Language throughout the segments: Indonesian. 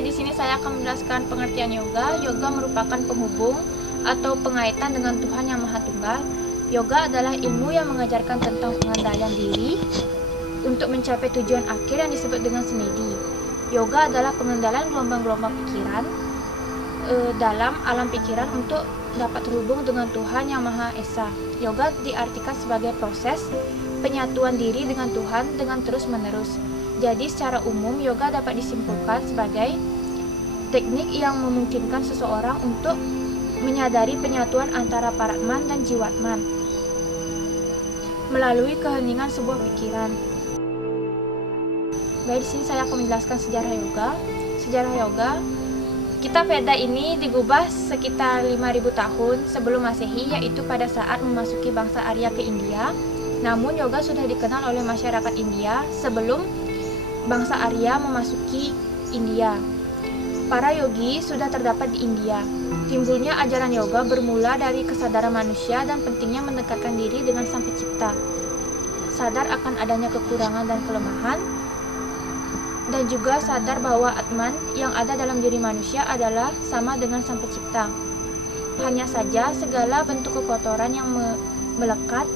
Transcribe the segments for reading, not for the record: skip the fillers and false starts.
Oke, di sini saya akan menjelaskan pengertian yoga. Yoga merupakan penghubung atau pengaitan dengan Tuhan yang Maha Tunggal. Yoga adalah ilmu yang mengajarkan tentang pengendalian diri untuk mencapai tujuan akhir yang disebut dengan semedi. Yoga adalah pengendalian gelombang-gelombang pikiran dalam alam pikiran untuk dapat terhubung dengan Tuhan yang Maha Esa. Yoga diartikan sebagai proses penyatuan diri dengan Tuhan dengan terus-menerus. Jadi secara umum yoga dapat disimpulkan sebagai teknik yang memungkinkan seseorang untuk menyadari penyatuan antara paratman dan jiwatman melalui keheningan sebuah pikiran. Baik, di sini saya akan menjelaskan sejarah yoga. Sejarah yoga, kitab Veda ini digubah sekitar 5.000 tahun sebelum Masehi, yaitu pada saat memasuki bangsa Arya ke India. Namun yoga sudah dikenal oleh masyarakat India sebelum bangsa Arya memasuki India. Para yogi sudah terdapat di India. Timbulnya ajaran yoga bermula dari kesadaran manusia dan pentingnya mendekatkan diri dengan Sang Pencipta. Sadar akan adanya kekurangan dan kelemahan, dan juga sadar bahwa Atman yang ada dalam diri manusia adalah sama dengan Sang Pencipta. Hanya saja segala bentuk kekotoran yang melekat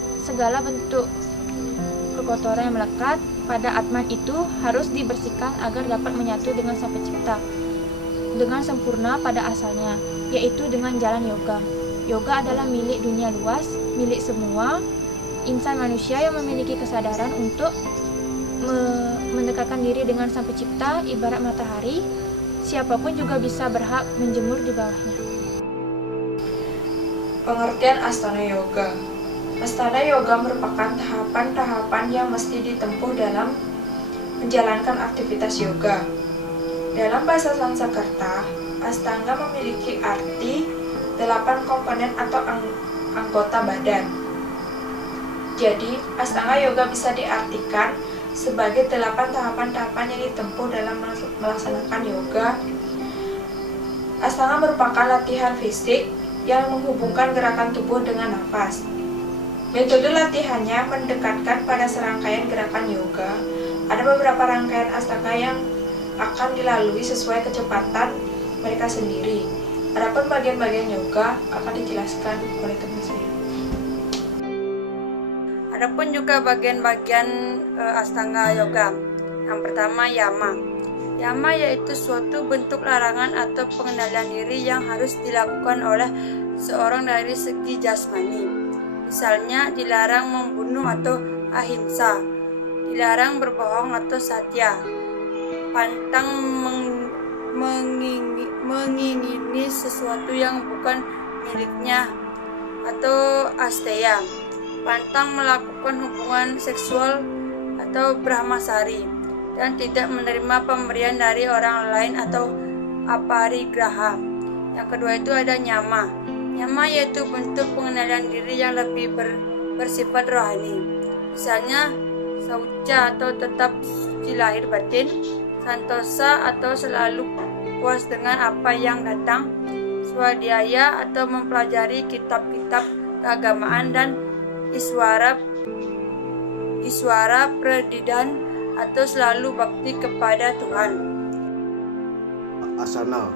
pada Atman itu harus dibersihkan agar dapat menyatu dengan Sang Pencipta dengan sempurna pada asalnya, yaitu dengan jalan yoga. Yoga adalah milik dunia luas, milik semua insan manusia yang memiliki kesadaran untuk mendekatkan diri dengan Sang Pencipta. Ibarat matahari, siapapun juga bisa berhak menjemur di bawahnya. Pengertian Ashtanga Yoga. Ashtanga Yoga merupakan tahapan-tahapan yang mesti ditempuh dalam menjalankan aktivitas yoga. Dalam bahasa Sanskerta, Ashtanga memiliki arti 8 komponen atau anggota badan. Jadi, Ashtanga Yoga bisa diartikan sebagai 8 tahapan-tahapan yang ditempuh dalam melaksanakan yoga. Ashtanga merupakan latihan fisik yang menghubungkan gerakan tubuh dengan nafas. Metode latihannya mendekatkan pada serangkaian gerakan yoga. Ada beberapa rangkaian Ashtanga yang akan dilalui sesuai kecepatan mereka sendiri. Adapun bagian-bagian yoga akan dijelaskan oleh teman saya. Adapun juga bagian-bagian Ashtanga Yoga. Yang pertama, yama. Yama yaitu suatu bentuk larangan atau pengendalian diri yang harus dilakukan oleh seorang dari segi jasmani. Misalnya, dilarang membunuh atau ahimsa, dilarang berbohong atau satya, pantang mengingini sesuatu yang bukan miliknya atau asteya, pantang melakukan hubungan seksual atau brahmasari, dan tidak menerima pemberian dari orang lain atau aparigraha. Yang kedua itu ada nyama. Nyama yaitu bentuk pengendalian diri yang lebih bersifat rohani. Misalnya sauca atau tetap suci lahir batin, santosa atau selalu puas dengan apa yang datang, swadhyaya atau mempelajari kitab-kitab keagamaan, dan iswara pradidan atau selalu bakti kepada Tuhan. Asana.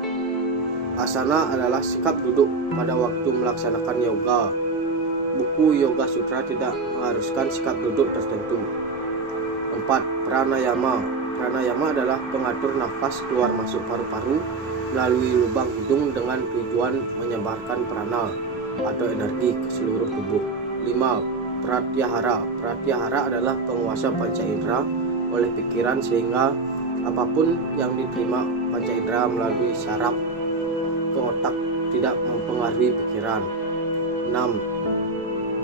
Asana adalah sikap duduk pada waktu melaksanakan yoga. Buku Yoga Sutra tidak mengharuskan sikap duduk tertentu. 4. Pranayama. Pranayama adalah pengatur nafas keluar masuk paru-paru melalui lubang hidung dengan tujuan menyebarkan prana atau energi ke seluruh tubuh. 5. Pratyahara. Pratyahara adalah penguasa panca indera oleh pikiran sehingga apapun yang diterima panca indera melalui saraf ke otak tidak mempengaruhi pikiran. 6.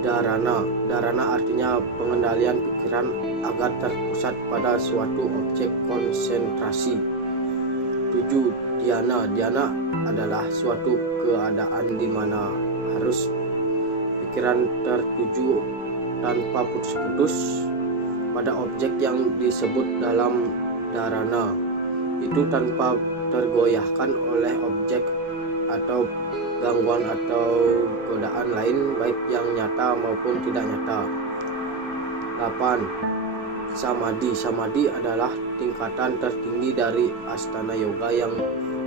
Dharana. Dharana artinya pengendalian pikiran agar terpusat pada suatu objek konsentrasi. 7. Dhyana. Dhyana adalah suatu keadaan di mana harus pikiran tertuju tanpa putus-putus pada objek yang disebut dalam dharana, itu tanpa tergoyahkan oleh objek atau gangguan atau godaan lain baik yang nyata maupun tidak nyata. 8. Samadhi. Samadhi adalah tingkatan tertinggi dari ashtana yoga yang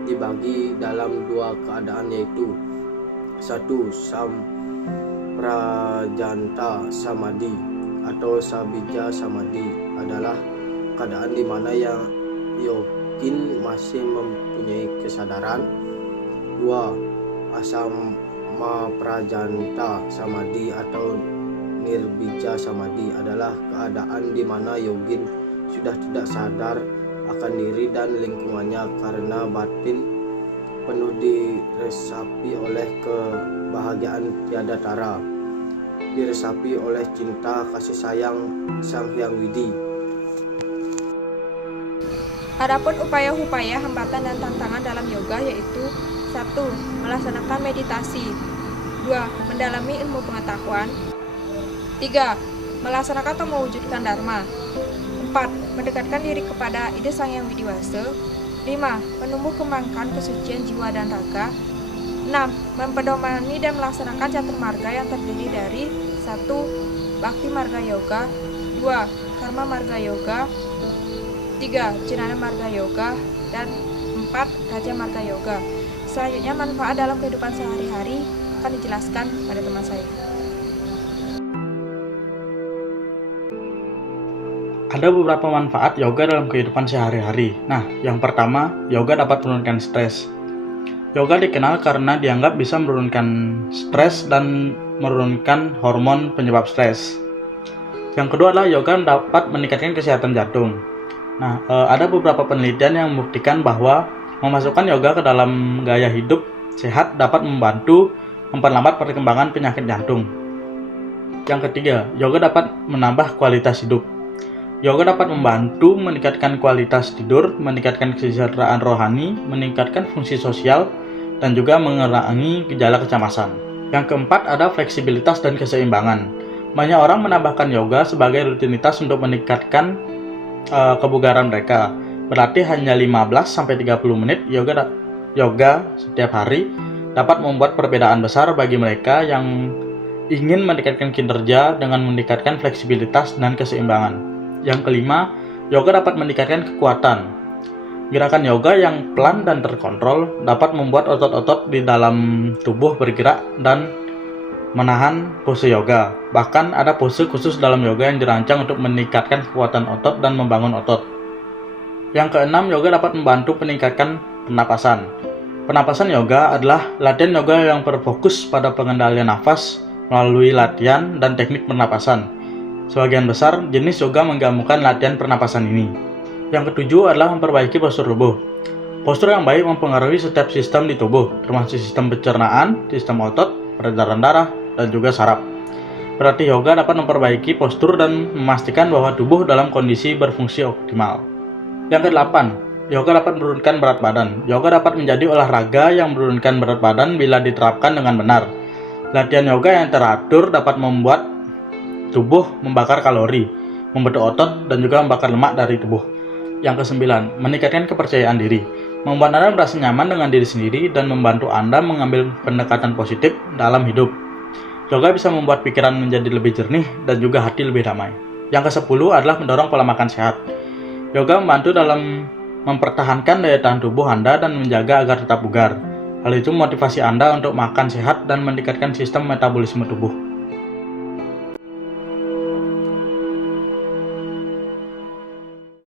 dibagi dalam dua keadaan, yaitu 1. Samprajanta Samadhi atau Sabija Samadhi adalah keadaan di mana yang yogin masih mempunyai kesadaran. 2. Asamaprajanta Samadhi atau Nirbija Samadhi adalah keadaan di mana yogin sudah tidak sadar akan diri dan lingkungannya karena batin penuh diresapi oleh kebahagiaan tiada tara, diresapi oleh cinta kasih sayang Sang Hyang Widi. Adapun upaya-upaya hambatan dan tantangan dalam yoga yaitu 1. Melaksanakan meditasi. 2. Mendalami ilmu pengetahuan. 3. Melaksanakan atau mewujudkan dharma. 4. Mendekatkan diri kepada ide Sang Hyang Widiwasa. 5. Menumbuh kembangkan kesucian jiwa dan raga. 6. Mempedomani dan melaksanakan caturmarga yang terdiri dari 1. Bhakti Marga Yoga. 2. Karma Marga Yoga. 3. Jnana Marga Yoga. Dan 4. Raja Marga Yoga. Selanjutnya manfaat dalam kehidupan sehari-hari akan dijelaskan pada teman saya. Ada beberapa manfaat yoga dalam kehidupan sehari-hari. Nah, yang pertama, yoga dapat menurunkan stres. Yoga dikenal karena dianggap bisa menurunkan stres dan menurunkan hormon penyebab stres. Yang kedua adalah yoga dapat meningkatkan kesehatan jantung. Nah, ada beberapa penelitian yang membuktikan bahwa memasukkan yoga ke dalam gaya hidup sehat dapat membantu memperlambat perkembangan penyakit jantung. Yang ketiga, yoga dapat menambah kualitas hidup. Yoga dapat membantu meningkatkan kualitas tidur, meningkatkan kesejahteraan rohani, meningkatkan fungsi sosial, dan juga mengurangi gejala kecemasan. Yang keempat ada fleksibilitas dan keseimbangan. Banyak orang menambahkan yoga sebagai rutinitas untuk meningkatkan kebugaran mereka. Berarti hanya 15-30 menit yoga setiap hari dapat membuat perbedaan besar bagi mereka yang ingin meningkatkan kinerja dengan meningkatkan fleksibilitas dan keseimbangan. Yang kelima, yoga dapat meningkatkan kekuatan. Gerakan yoga yang pelan dan terkontrol dapat membuat otot-otot di dalam tubuh bergerak dan menahan pose yoga. Bahkan ada pose khusus dalam yoga yang dirancang untuk meningkatkan kekuatan otot dan membangun otot. Yang keenam, yoga dapat membantu meningkatkan pernapasan. Pernapasan yoga adalah latihan yoga yang berfokus pada pengendalian nafas melalui latihan dan teknik pernapasan. Sebagian besar jenis yoga menggabungkan latihan pernapasan ini. Yang ketujuh adalah memperbaiki postur tubuh. Postur yang baik mempengaruhi setiap sistem di tubuh, termasuk sistem pencernaan, sistem otot, peredaran darah, dan juga saraf. Berarti yoga dapat memperbaiki postur dan memastikan bahwa tubuh dalam kondisi berfungsi optimal. Yang kedelapan, yoga dapat menurunkan berat badan. Yoga dapat menjadi olahraga yang menurunkan berat badan bila diterapkan dengan benar. Latihan yoga yang teratur dapat membuat tubuh membakar kalori, membentuk otot, dan juga membakar lemak dari tubuh. Yang kesembilan, meningkatkan kepercayaan diri. Membuat Anda merasa nyaman dengan diri sendiri dan membantu Anda mengambil pendekatan positif dalam hidup. Yoga bisa membuat pikiran menjadi lebih jernih dan juga hati lebih damai. Yang kesepuluh adalah mendorong pola makan sehat. Yoga membantu dalam mempertahankan daya tahan tubuh Anda dan menjaga agar tetap bugar. Hal itu memotivasi Anda untuk makan sehat dan meningkatkan sistem metabolisme tubuh.